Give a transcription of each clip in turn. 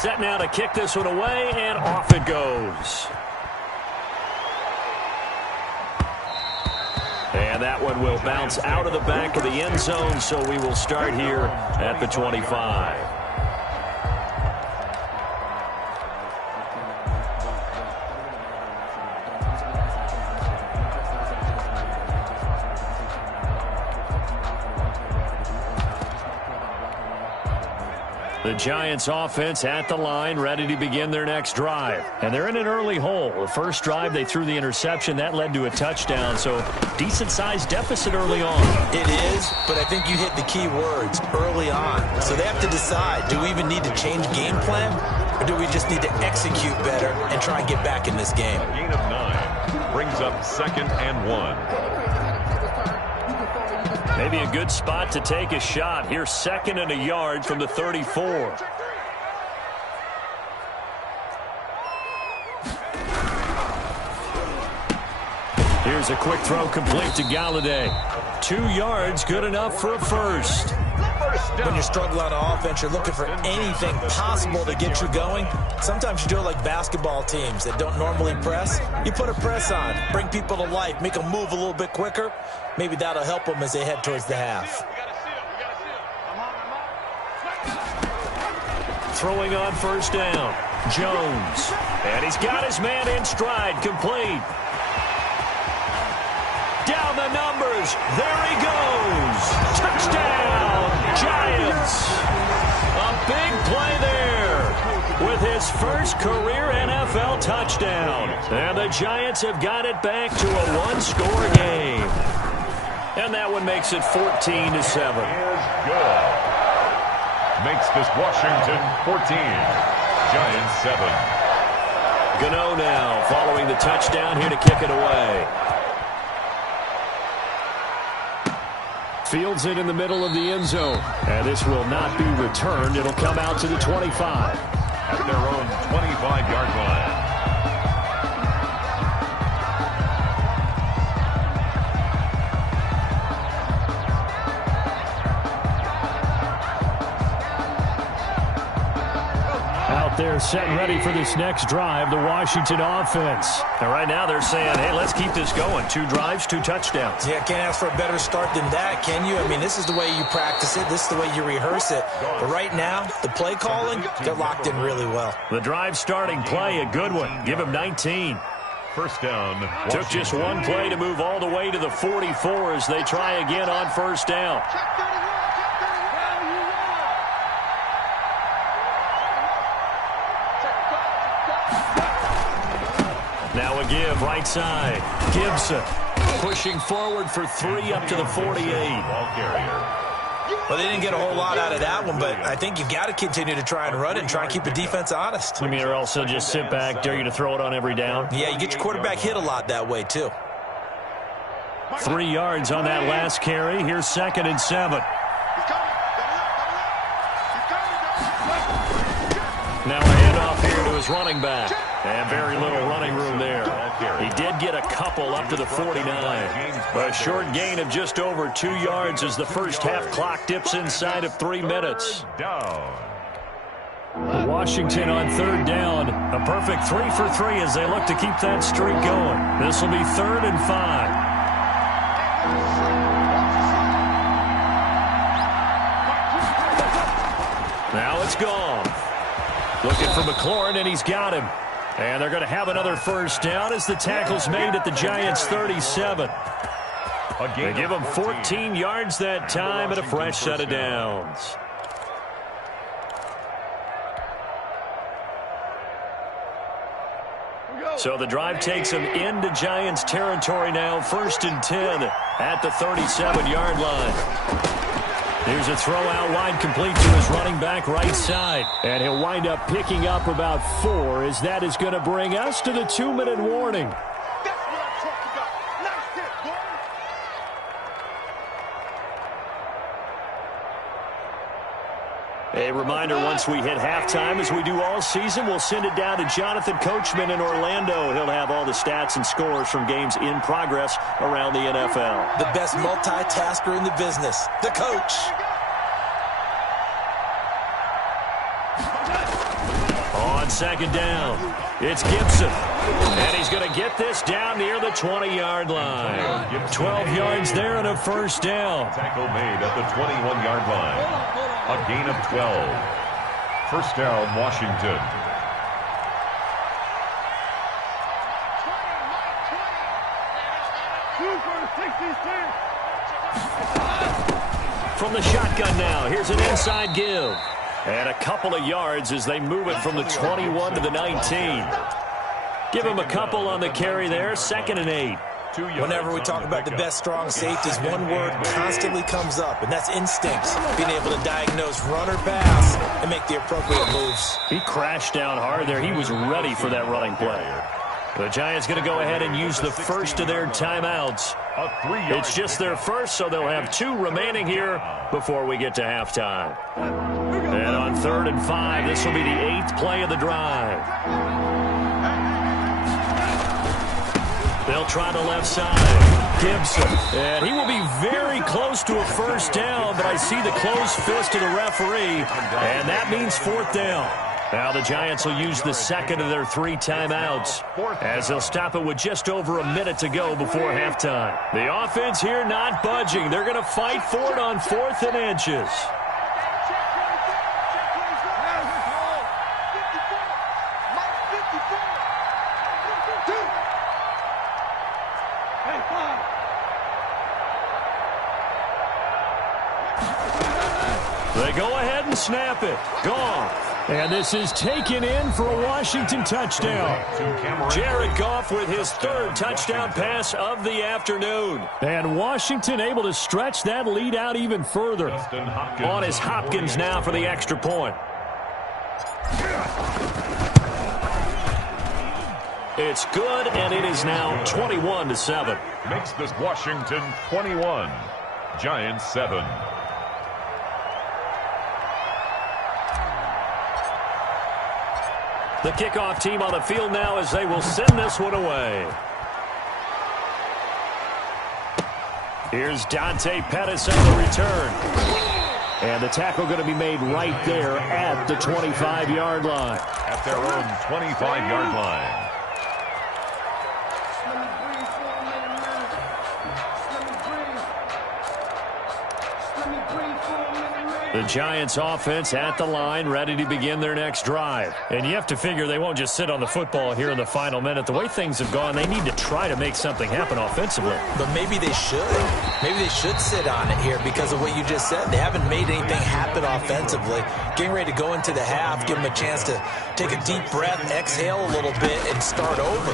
Set now to kick this one away, and off it goes. And that one will bounce out of the back of the end zone, so we will start here at the 25. The Giants offense at the line, ready to begin their next drive. And they're in an early hole. The first drive, they threw the interception. That led to a touchdown, so decent-sized deficit early on. It is, but I think you hit the key words, early on. So they have to decide, do we even need to change game plan, or do we just need to execute better and try and get back in this game? A gain of 9 brings up 2nd and 1. Maybe a good spot to take a shot. Here's 2nd and a yard from the 34. Here's a quick throw complete to Galladay. 2 yards, good enough for a first. When you're struggling on offense, you're looking for anything possible to get you going. Sometimes you do it like basketball teams that don't normally press. You put a press on, bring people to life, make them move a little bit quicker. Maybe that'll help them as they head towards the half. Throwing on first down, Jones. And he's got his man in stride, complete. Down the numbers. There he goes. Touchdown, Giants. A big play there with his first career NFL touchdown. And the Giants have got it back to a one-score game. And that one makes it 14-7. Is good. Makes this Washington 14. Giants 7. Gano now following the touchdown here to kick it away. Fields it in the middle of the end zone. And this will not be returned. It'll come out to the 25. At their own 25-yard line. They're set and ready for this next drive, the Washington offense. And right now they're saying, hey, let's keep this going. 2 drives, 2 touchdowns. Yeah, can't ask for a better start than that, can you? I mean, this is the way you practice it. This is the way you rehearse it. But right now, the play calling, they're locked in really well. The drive starting play, a good one. Give him 19. First down. Took just one play to move all the way to the 44 as they try again on first down. Now a give, right side. Gibson pushing forward for 3 up to the 48. Ball carrier. Well, they didn't get a whole lot out of that one, but I think you've got to continue to try and run it and try and keep the defense honest. I mean, or also just sit back, dare you to throw it on every down? Yeah, you get your quarterback hit a lot that way, too. 3 yards on that last carry. Here's 2nd and 7. Now a handoff here to his running back. And very little running room there. He did get a couple up to the 49. A short gain of just over 2 yards as the first half clock dips inside of 3 minutes. Washington on 3rd down. A perfect 3 for 3 as they look to keep that streak going. This will be 3rd and 5. Now it's gone. Looking for McLaurin, and he's got him. And they're going to have another first down as the tackle's made at the Giants' 37. They give him 14 yards that time and a fresh set of downs. So the drive takes them into Giants territory now. 1st and 10 at the 37-yard line. Here's a throw out wide complete to his running back right side. And he'll wind up picking up about 4 as that is going to bring us to the 2-minute warning. A reminder, once we hit halftime, as we do all season, we'll send it down to Jonathan Coachman in Orlando. He'll have all the stats and scores from games in progress around the NFL. The best multitasker in the business, the coach. On second down, it's Gibson. And he's going to get this down near the 20-yard line. 12 yards there and a first down. Tackle made at the 21-yard line. A gain of 12. First down, Washington. From the shotgun now, here's an inside give. And a couple of yards as they move it from the 21 to the 19. Give him a couple on the carry there, 2nd and 8. Whenever we talk about the best strong safeties, one word constantly comes up, and that's instinct. Being able to diagnose run or pass and make the appropriate moves. He crashed down hard there. He was ready for that running play. The Giants going to go ahead and use the first of their timeouts. It's just their first, so they'll have 2 remaining here before we get to halftime. And on 3rd and 5, this will be the 8th play of the drive. They'll try the left side. Gibson. And he will be very close to a first down, but I see the closed fist of the referee, and that means 4th down. Now the Giants will use the second of their 3 timeouts as they'll stop it with just over a minute to go before halftime. The offense here not budging. They're going to fight for it on 4th and inches. They go ahead and snap it. Goff. And this is taken in for a Washington touchdown. Jared Goff with his 3rd touchdown pass of the afternoon. And Washington able to stretch that lead out even further. On is Hopkins now for the extra point. It's good, and it is now 21-7. Makes this Washington 21. Giants 7. The kickoff team on the field now as they will send this one away. Here's Dante Pettis on the return. And the tackle going to be made right there at the 25-yard line. At their own 25-yard line. The Giants offense at the line, ready to begin their next drive. And you have to figure they won't just sit on the football here in the final minute. The way things have gone, they need to try to make something happen offensively. But maybe they should. Maybe they should sit on it here because of what you just said. They haven't made anything happen offensively. Getting ready to go into the half, give them a chance to take a deep breath, exhale a little bit, and start over.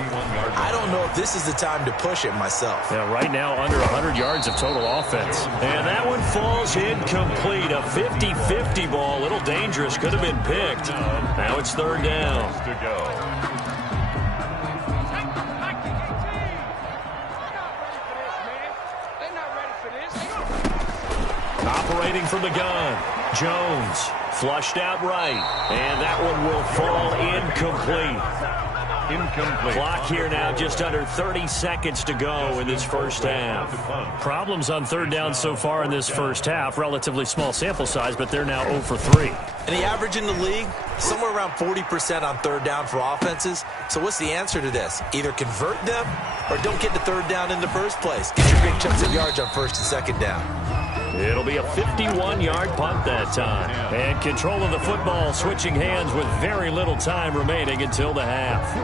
I don't know if this is the time to push it myself. Yeah, right now under 100 yards of total offense. And that one falls incomplete. A 50-50 ball, a little dangerous, could have been picked. Now it's 3rd down. Operating from the gun, Jones flushed out right, and that one will fall incomplete. Clock here now, just under 30 seconds to go in this first half. Problems on 3rd down so far in this first half. Relatively small sample size, but they're now 0 for 3. And the average in the league, somewhere around 40% on 3rd down for offenses. So what's the answer to this? Either convert them or don't get to 3rd down in the first place. Get your big chunks of yards on 1st and 2nd down. It'll be a 51-yard punt that time. And control of the football switching hands with very little time remaining until the half.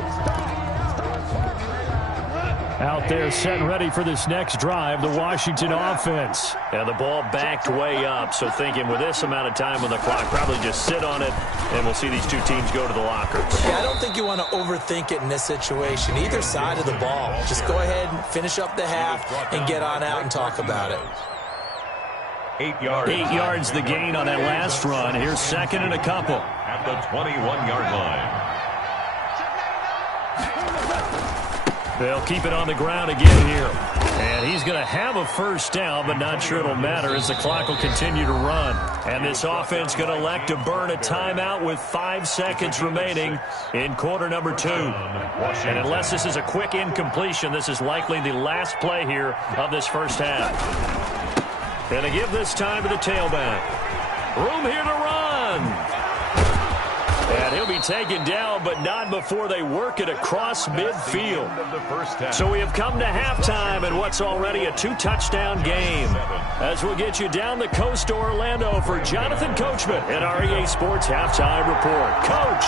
Out there set and ready for this next drive, the Washington offense. And the ball backed way up, so thinking with this amount of time on the clock, probably just sit on it, and we'll see these 2 teams go to the lockers. Yeah, I don't think you want to overthink it in this situation. Either side of the ball. Just go ahead and finish up the half and get on out and talk about it. 8 yards. 8 yards the gain on that last run. Here's 2nd and a couple. At the 21-yard line. They'll keep it on the ground again here. And he's going to have a first down, but not sure it'll matter as the clock will continue to run. And this offense going to elect to burn a timeout with 5 seconds remaining in quarter number 2. And unless this is a quick incompletion, this is likely the last play here of this first half. And they give this time to the tailback. Room here to run. And And he'll be taken down, but not before they work it across midfield. So we have come to halftime in what's already a 2-touchdown game. As we'll get you down the coast to Orlando for Jonathan Coachman at our EA Sports Halftime Report. Coach!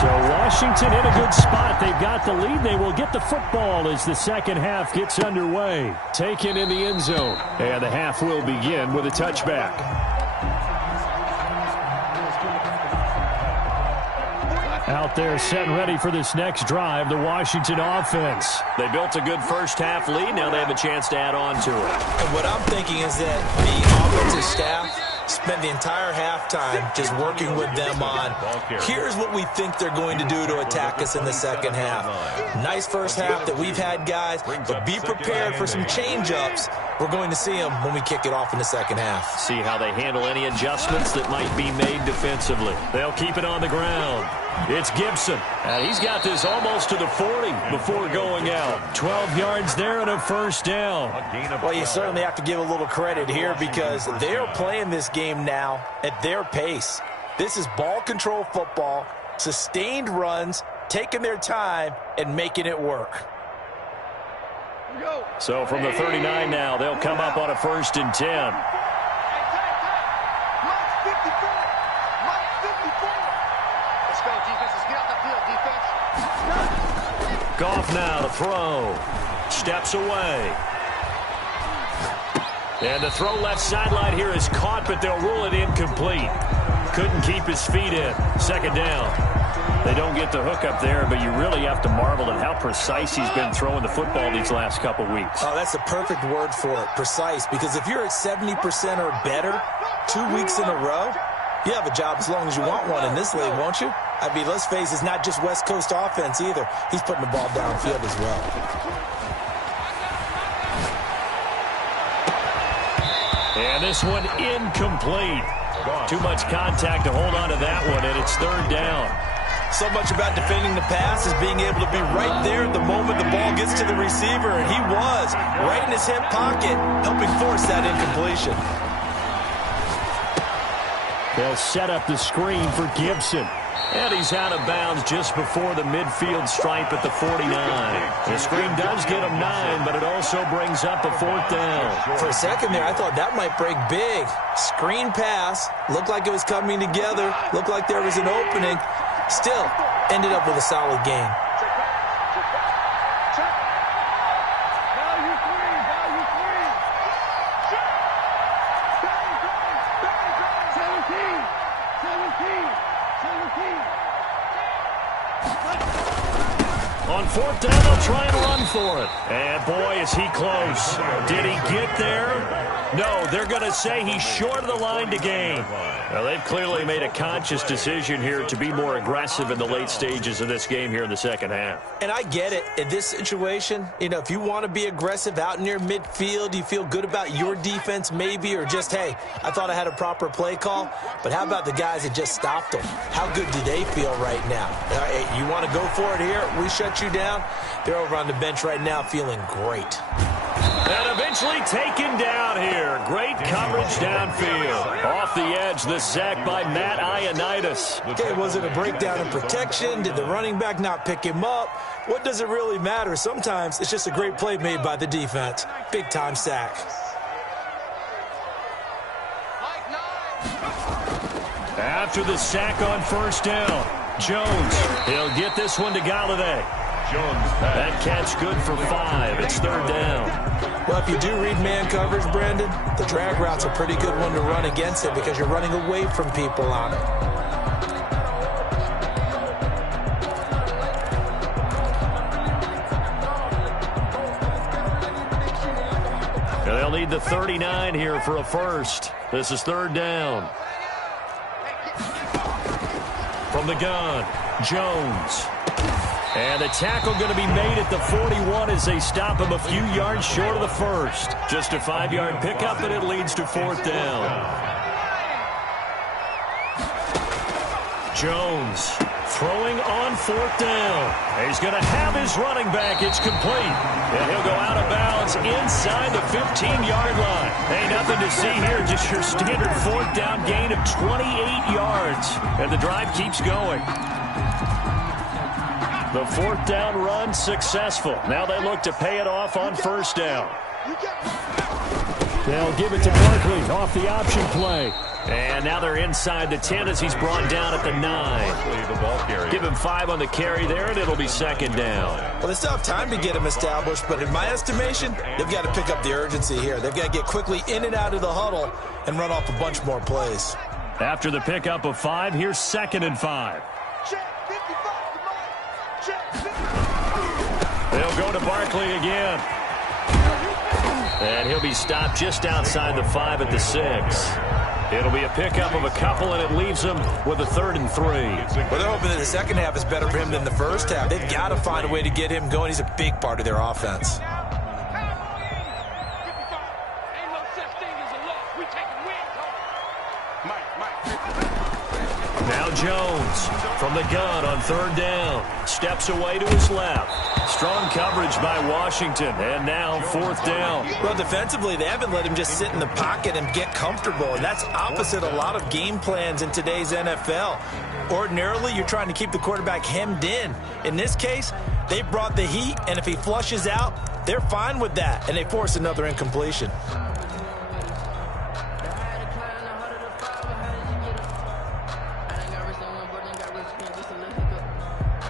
So Washington in a good spot. They've got the lead. They will get the football as the second half gets underway. Taken in the end zone. And the half will begin with a touchback. Out there set and ready for this next drive, the Washington offense. They built a good first half lead. Now they have a chance to add on to it. And what I'm thinking is that the offensive staff spent the entire halftime just working with them on, here's what we think they're going to do to attack us in the second half. Nice first half that we've had, guys, but be prepared for some change-ups. We're going to see them when we kick it off in the second half. See how they handle any adjustments that might be made defensively. They'll keep it on the ground. It's Gibson. And he's got this almost to the 40 before going out. 12 yards there and a first down. Well, you certainly have to give a little credit here because they're playing this game now at their pace. This is ball control football, sustained runs, taking their time, and making it work. So from the 39 now, they'll come up on a 1st and 10. Goff now to throw. Steps away. And the throw left sideline here is caught, but they'll rule it incomplete. Couldn't keep his feet in. Second down. They don't get the hook up there, but you really have to marvel at how precise he's been throwing the football these last couple weeks. Oh, that's a perfect word for it, precise, because if you're at 70% or better 2 weeks in a row, you have a job as long as you want one in this league, won't you? I mean, let's face it, it's not just West Coast offense either. He's putting the ball downfield as well. And this one incomplete. Too much contact to hold on to that one, and it's third down. So much about defending the pass is being able to be right there at the moment the ball gets to the receiver, and he was right in his hip pocket, helping force that incompletion. They'll set up the screen for Gibson. And he's out of bounds just before the midfield stripe at the 49. The screen does get him 9, but it also brings up a 4th down. For a second there, I thought that might break big. Screen pass. Looked like it was coming together. Looked like there was an opening. Still, ended up with a solid gain. On 4th down, they'll try and run for it. And boy, is he close. Did he get there? No, they're going to say he's short of the line to gain. Now, they've clearly made a conscious decision here to be more aggressive in the late stages of this game here in the second half. And I get it. In this situation, you know, if you want to be aggressive out near midfield, you feel good about your defense maybe, or just, hey, I thought I had a proper play call. But how about the guys that just stopped them? How good do they feel right now? You want to go for it here? We shut you down. They're over on the bench right now feeling great. And eventually taken down here. Great coverage downfield. Off the edge, the sack by Matt Ioannidis. Okay, was it a breakdown in protection? Did the running back not pick him up? What does it really matter? Sometimes it's just a great play made by the defense. Big-time sack. After the sack on 1st down, Jones, he'll get this one to Galladay. That catch good for 5. It's 3rd down. Well, if you do read man coverage, Brandon, the drag route's a pretty good one to run against it because you're running away from people on it. And they'll need the 39 here for a first. This is 3rd down. From the gun, Jones. And the tackle going to be made at the 41 as they stop him a few yards short of the first. Just a 5-yard pickup, and it leads to 4th down. Jones Throwing on 4th down. He's going to have his running back. It's complete. And he'll go out of bounds inside the 15-yard line. Hey, nothing to see here. Just your standard 4th down gain of 28 yards. And the drive keeps going. The 4th down run successful. Now they look to pay it off on 1st down. They'll give it to Barkley off the option play. And now they're inside the 10 as he's brought down at the 9. Give him 5 on the carry there, and it'll be 2nd down. Well, they still have time to get him established, but in my estimation, they've got to pick up the urgency here. They've got to get quickly in and out of the huddle and run off a bunch more plays. After the pickup of 5, here's 2nd and 5. They'll go to Barkley again. And he'll be stopped just outside the 5 at the 6. It'll be a pickup of a couple, and it leaves him with a 3rd and 3. Well, they're hoping that the second half is better for him than the first half. They've got to find a way to get him going. He's a big part of their offense. Now Jones from the gun on 3rd down. Steps away to his left. Strong coverage by Washington. And now 4th down. Well, defensively, they haven't let him just sit in the pocket and get comfortable. And that's opposite a lot of game plans in today's NFL. Ordinarily, you're trying to keep the quarterback hemmed in. In this case, they brought the heat, and if he flushes out, they're fine with that. And they force another incompletion.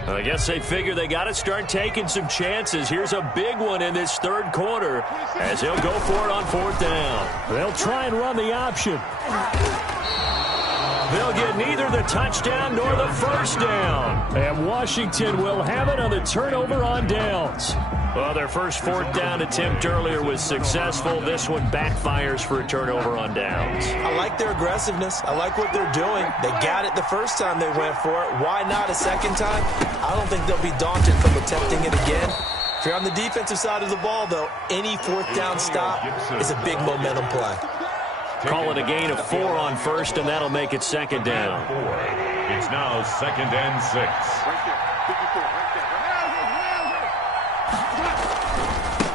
I guess they figure they got to start taking some chances. Here's a big one in this 3rd quarter as he'll go for it on 4th down. They'll try and run the option. They'll get neither the touchdown nor the 1st down. And Washington will have it on the turnover on downs. Well, their first 4th down attempt earlier was successful. This one backfires for a turnover on downs. I like their aggressiveness. I like what they're doing. They got it the first time they went for it. Why not a second time? I don't think they'll be daunted from attempting it again. If you're on the defensive side of the ball, though, any 4th down stop is a big momentum play. Call it a gain of 4 on 1st, and that'll make it 2nd down. It's now 2nd and 6.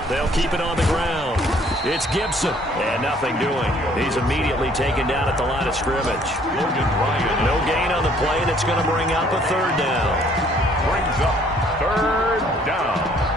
They'll keep it on the ground. It's Gibson, and nothing doing. He's immediately taken down at the line of scrimmage. No gain on the play. That's going to bring up a 3rd down. Brings up 3rd down.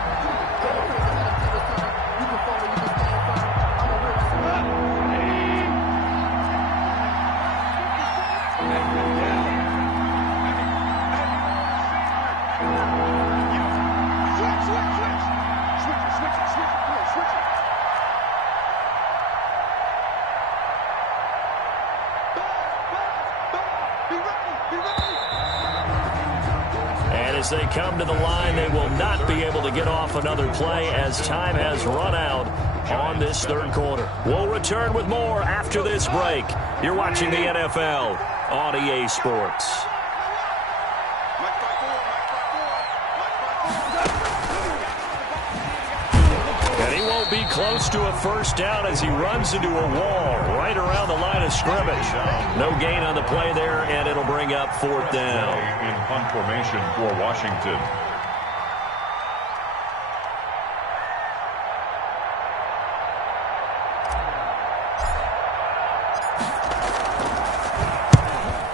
As they come to the line, they will not be able to get off another play as time has run out on this 3rd quarter. We'll return with more after this break. You're watching the NFL on EA Sports. And he won't be close to a 1st down as he runs into a wall right around the line of scrimmage. No gain on the play there, and it'll bring up 4th down. In punt formation for Washington.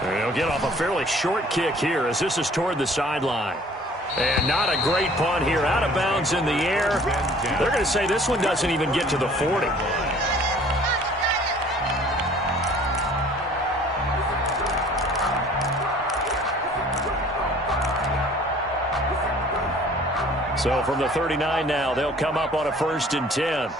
They'll get off a fairly short kick here as this is toward the sideline. And not a great punt here. Out of bounds in the air. They're going to say this one doesn't even get to the 40. So from the 39 now, they'll come up on a 1st and 10.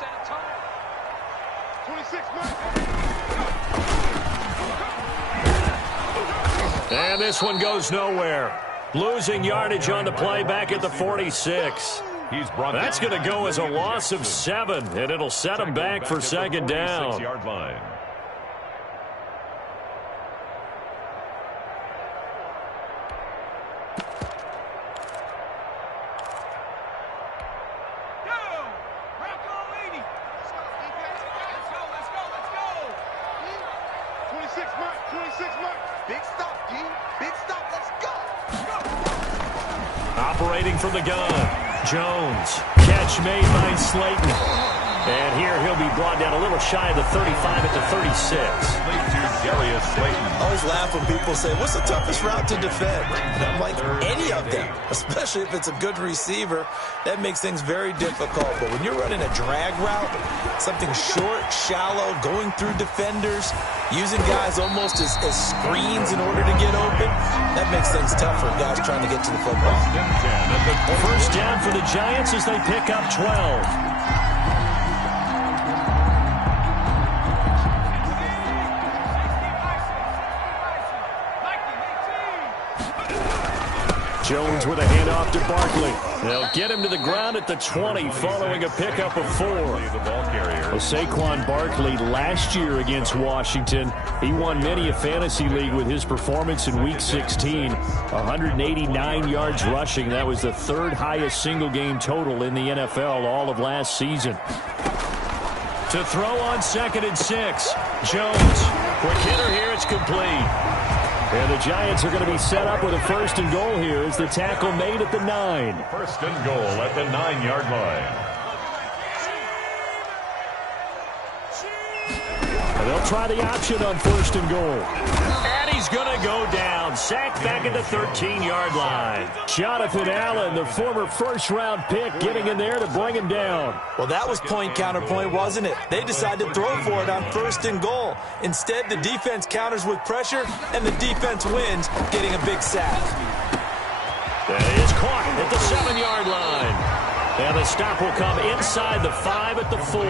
And this one goes nowhere. Losing yardage on the play back at the 46. That's going to go as a loss of 7, and it'll set him back for 2nd down. Big stop, D. Big stop. Let's go. operating from the gun. Jones. Catch made by Slayton. And here he'll be brought down a little shy of the 35 at the 36. I always laugh when people say, what's the toughest route to defend? And I'm like, any of them, especially if it's a good receiver. That makes things very difficult. But when you're running a drag route, something short, shallow, going through defenders, using guys almost as screens in order to get open, that makes things tough for guys trying to get to the football. First down for the Giants as they pick up 12. Jones with a handoff to Barkley. They'll get him to the ground at the 20 following a pickup of 4. Well, Saquon Barkley last year against Washington, he won many a fantasy league with his performance in Week 16. 189 yards rushing. That was the 3rd highest single game total in the NFL all of last season. To throw on 2nd and 6. Jones. Quick hitter here. It's complete. And the Giants are going to be set up with a 1st and goal here as the tackle made at the 9. 1st and goal at the 9-yard line. And they'll try the option on 1st and goal. And he's going to go down. Sacked back at the 13-yard line. Jonathan Allen, the former 1st-round pick, getting in there to bring him down. Well, that was point counterpoint, wasn't it? They decided to throw for it on 1st and goal. Instead, the defense counters with pressure, and the defense wins, getting a big sack. That is caught at the 7-yard line. And the stop will come inside the 5 at the 4.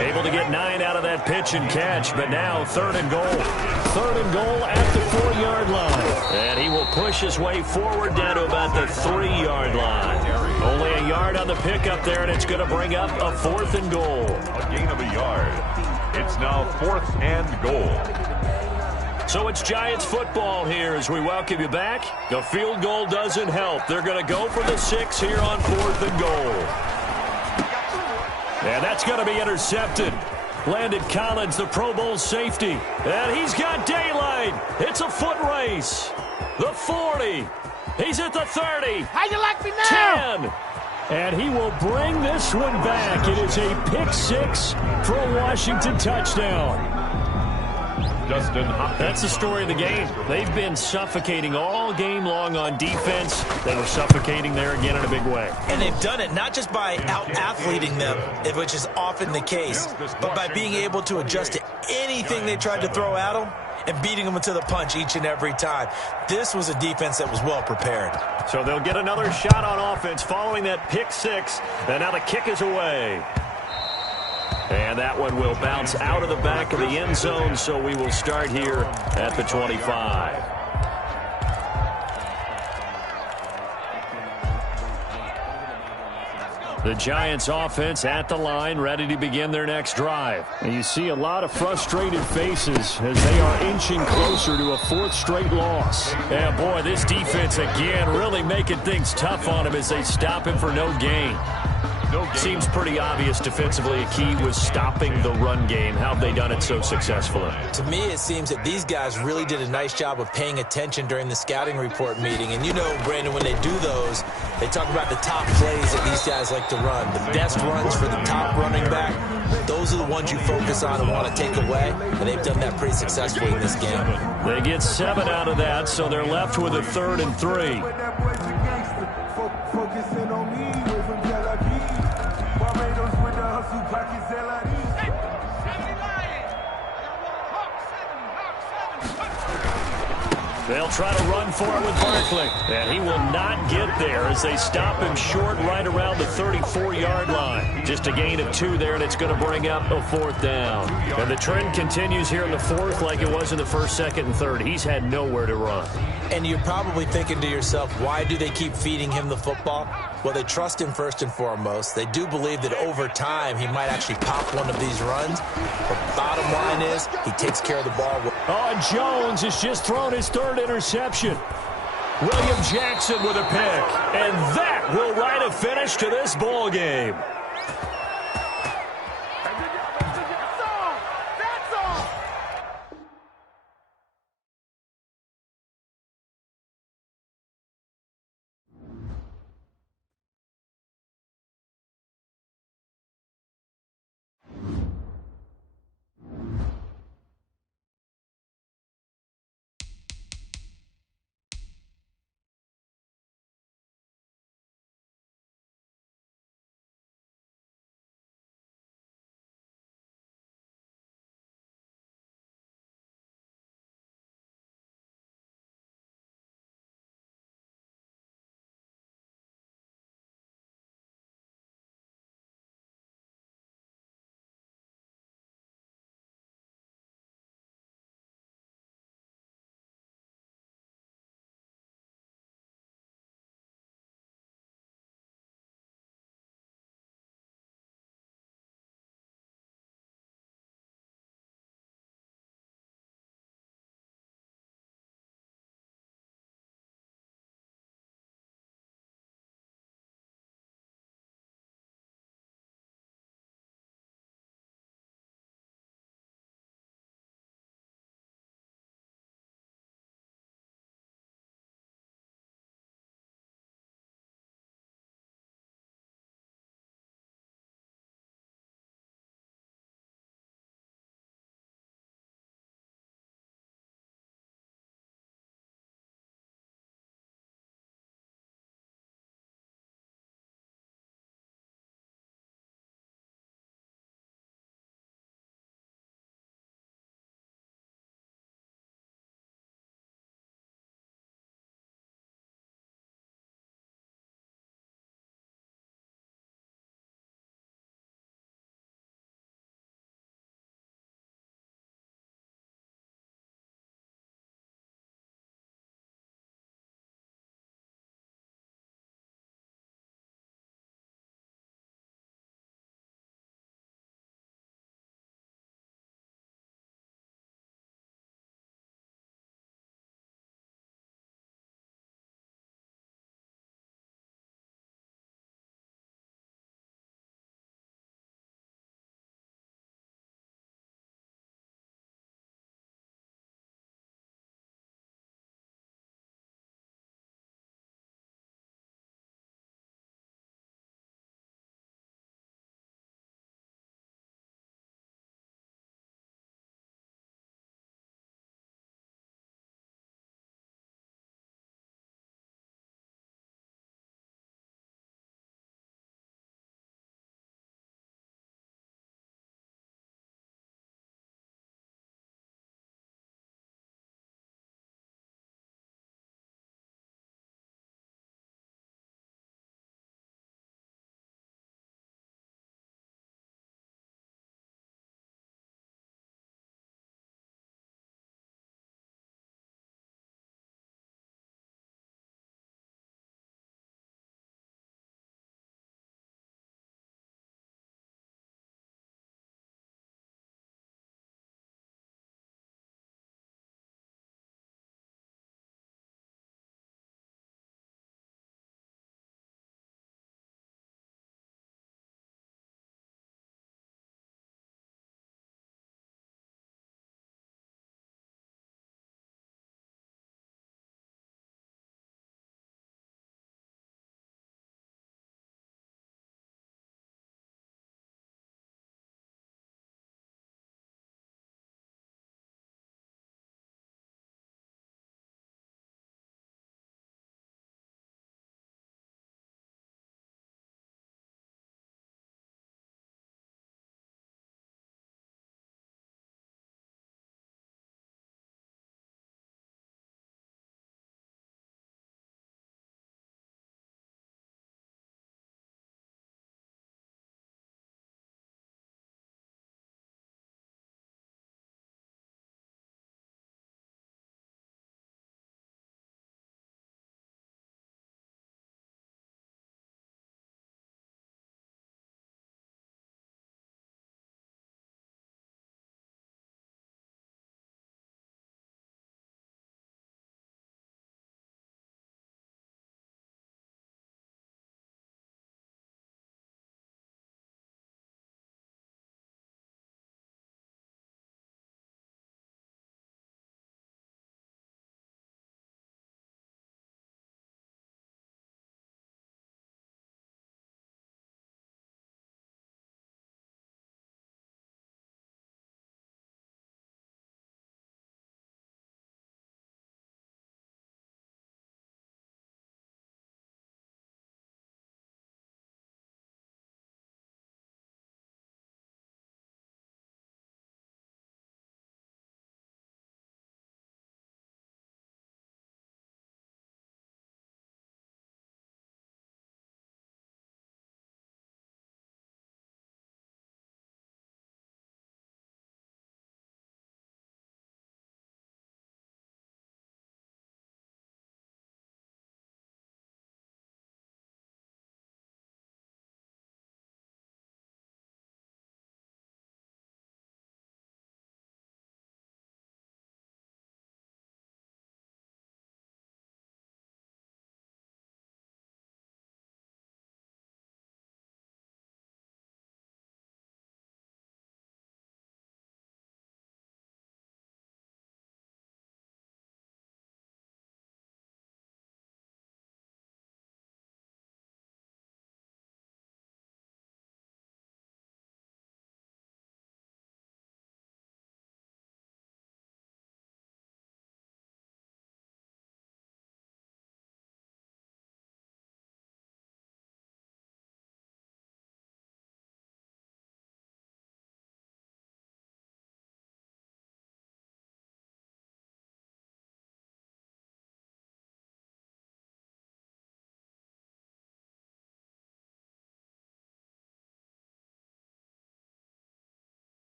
Able to get 9 out of that pitch and catch, but now 3rd and goal. 3rd and goal at the 4-yard line. And he will push his way forward down to about the 3-yard line. Only a yard on the pickup there, and it's going to bring up a 4th and goal. A gain of a yard. It's now 4th and goal. So it's Giants football here as we welcome you back. The field goal doesn't help. They're going to go for the 6 here on 4th and goal. And that's going to be intercepted. Landon Collins, the Pro Bowl safety. And he's got daylight. It's a foot race. The 40. He's at the 30. How you like me now? 10. And he will bring this one back. It is a pick 6 for a Washington touchdown. That's the story of the game. They've been suffocating all game long on defense. They were suffocating there again in a big way. And they've done it not just by out-athleting them, which is often the case, but by being able to adjust to anything they tried to throw at them and beating them to the punch each and every time. This was a defense that was well prepared. So they'll get another shot on offense following that pick 6. And now the kick is away. And that one will bounce out of the back of the end zone, so we will start here at the 25. The Giants offense at the line, ready to begin their next drive. And you see a lot of frustrated faces as they are inching closer to a 4th straight loss. Yeah, boy, this defense again really making things tough on him as they stop him for no gain. Seems pretty obvious defensively. A key was stopping the run game. How have they done it so successfully? To me, it seems that these guys really did a nice job of paying attention during the scouting report meeting. And you know, Brandon, when they do those, they talk about the top plays that these guys like to run. The best runs for the top running back, those are the ones you focus on and want to take away. And they've done that pretty successfully in this game. They get 7 out of that, so they're left with a 3rd and 3. They'll try to run for it with Barkley. And he will not get there as they stop him short right around the 34-yard line. Just a gain of 2 there, and it's going to bring up a 4th down. And the trend continues here in the 4th like it was in the 1st, 2nd, and 3rd. He's had nowhere to run. And you're probably thinking to yourself, why do they keep feeding him the football? Well, they trust him first and foremost. They do believe that over time he might actually pop one of these runs. But bottom line is he takes care of the ball. Oh, Jones has just thrown his 3rd interception. William Jackson with a pick. And that will write a finish to this ball game.